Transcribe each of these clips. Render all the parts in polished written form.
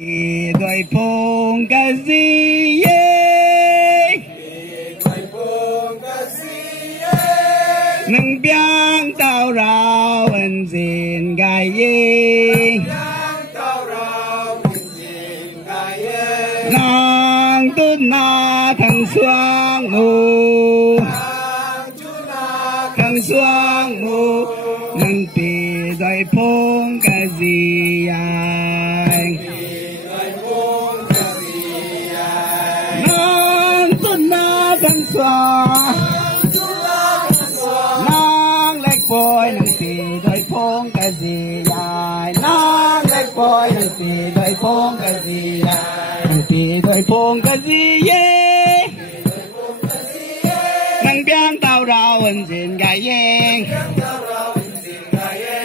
Đôi phong cái gì nâng biang tao rao ân xin gai nàng tu na thằng xuang mù nâng tì đôi phong cái gì anh thằng xuang nàng lệch bôi nâng tì đôi phong cái gì ai nàng lệch bôi nâng tì đôi phong cái gì nâng tì đôi phong cái gì nâng biang tao rao ân xin gai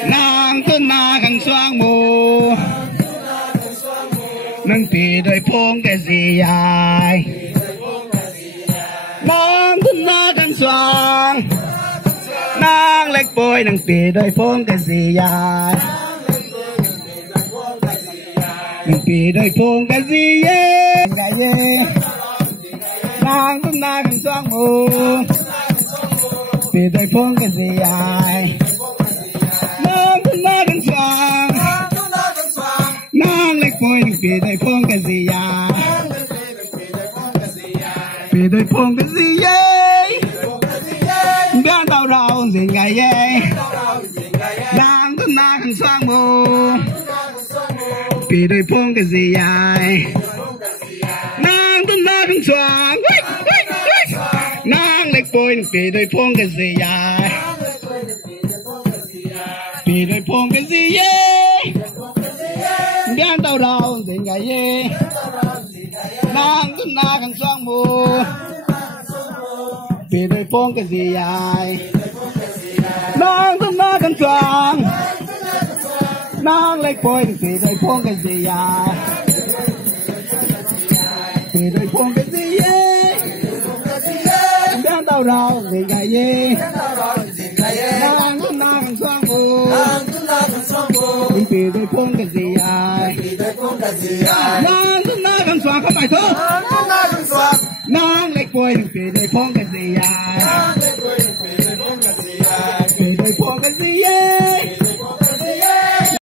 nàng tu na thằng xuang mù nâng tì đôi phong cái gì ai nàng tu na thằng xuang nàng lệch bôi nâng tì đôi phong cái gì ai nâng tì đôi phong cái gì nàng tu na thằng xuang mù tì đôi phong cái gì ai nàng tu na thằng xuang nàng lệch bôi nâng tì đôi phong cái gì ai tì đôi phong cái gì biang tao rao xin gai nàng tu na thằng xuang mù tì đôi phong cái gì ai nàng tu na thằng xuang nàng lệch bôi nâng tì đôi phong cái gì ai tì đôi phong cái gì biang tao rao xin gai nàng tu na thằng xuang mù tì đôi phong cái gì ai nàng tu na thằng xuang nàng lệch bôi nâng tì đôi phong cái gì ai tì đôi phong cái gì biang tao rao xin gai nàng tu na thằng xuang mù tì đôi phong cái gì ai nàng tu na thằng xuang không phải thôi nàng lệch bôi nâng tì đôi phong cái gì ai tì đôi phong cái gì